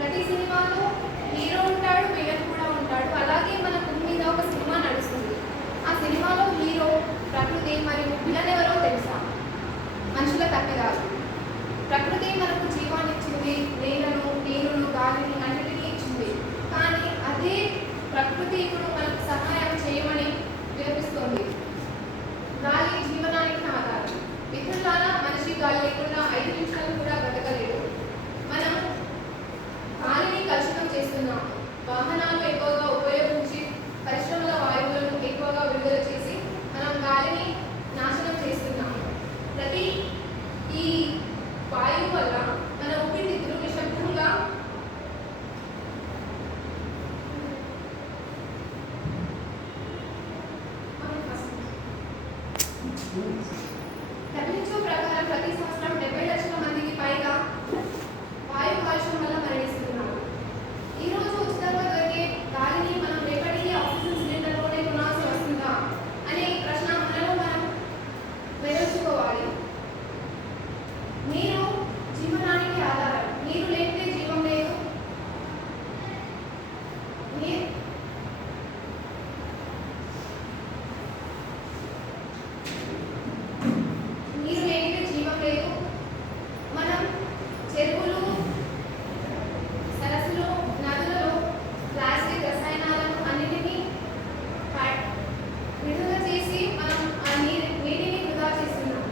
ప్రతి సినిమాలో హీరో ఉంటాడు, విలన్ కూడా ఉంటాడు. అలాగే మన భూమి మీద ఒక సినిమా నడుస్తుంది. ఆ సినిమాలో హీరో, ప్రకృతి మరియు విలన్ ఎవరో తెలుసా? మనుషుల తప్పిదాలు. ప్రకృతి మనకు జీవాన్ని ఇచ్చింది, నేలను, నీరును, గాలిని అన్నిటినీ ఇచ్చింది. కానీ అదే ప్రకృతి ఇప్పుడు మనకు సహాయం చేయమని వినిపిస్తుంది. గాలి జీవనానికి ఆధారం. మిత్రులారా, మనిషి గాలి లేకుండా 5 నిమిషాలు కూడా బ్రతకలేడు. మనం గాలిని కలుషితం చేస్తున్నాము. వాహనాలు ఎక్కువగా ఉపయోగించి పరిశ్రమల వాయువులను ఎక్కువగా విడుదల చేసి మనం గాలిని నాశనం చేస్తున్నాము. ప్రతి ఈ వాయువు వల్ల మన ఊపిరితిత్తులు నిశ్శబ్దంగా WHO ప్రకారం ప్రతి సంవత్సరం 70 లక్షల మందికి పైగా వాయు కాలుష్యం వల్ల మరణిస్తున్నారు. ఈ రోజు ఉచితంగా దొరికే గాలిని మనం రేపటికి ఆక్సిజన్ సిలిండర్లోనే కొనాల్సి వస్తుందా అనే ప్రశ్న మనలో మనం వెలుచుకోవాలి. నీరు జీవనానికి ఆధారం. నీరు లేకపోతే జీవం లేదు. నీరు లేకపోతే జీవం లేదు. మనం చెరువులు, సరస్సులు, నదులలో ప్లాస్టిక్ రసాయనాలను అన్నిటినీ విడుదల చేసి మనం ఆ నీటిని వృధా చేస్తున్నాం.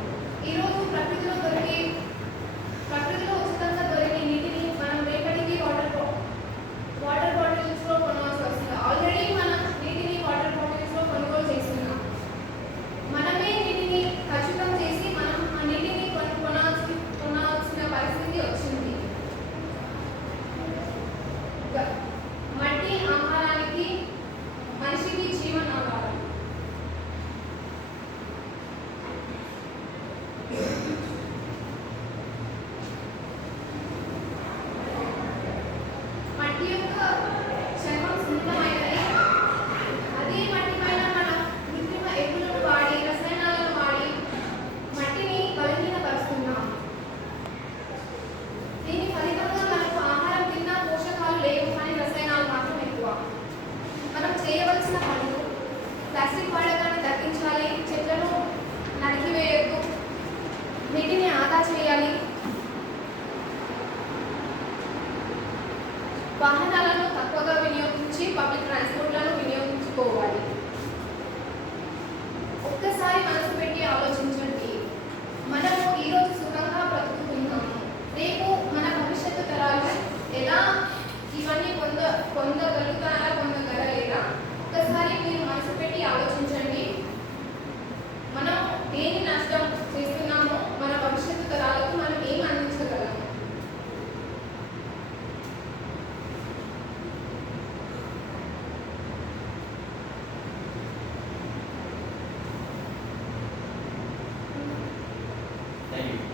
ఈరోజు ప్రకృతిలో ఉచితంగా దొరికే నీటిని మనం రేపటికి వాటర్ బాటిల్స్లో కొనాల్సి వస్తుంది. ఆల్రెడీ మనం నీటిని వాటర్ బాటిల్స్లో కొనుగోలు చేస్తున్నాం. మనమే నీటిని కలుషితం చేసి మనం ఆ నీటిని కొనాల్సిన పరిస్థితి వచ్చింది. మట్టి ఆహారానికి, మనిషికి జీవనాధారం. మట్టి యొక్క చర్మం సున్నితమైనది. అదే మట్టి పైన మనం కృత్రిమ ఎరువులను వాడి, రసాయనాలను వాడి మట్టిని బలహీనపరుస్తున్నాం. దీని ఫలితంగా మనకు ఆహారం తిన్నా పోషకాలు లేవు, కానీ రసాయనాలు మాత్రం ఎక్కువ. మనం చేయవలసిన పనులు: ప్లాస్టిక్ వాడకాన్ని తగ్గించాలి, చెట్లను నరికివేయద్దు, నీటిని ఆదా చేయాలి, వాహనాలను తక్కువగా వినియోగించి పబ్లిక్ ట్రాన్స్పోర్ట్లను వినియోగించుకోవాలి. ఒక్కసారి మనసు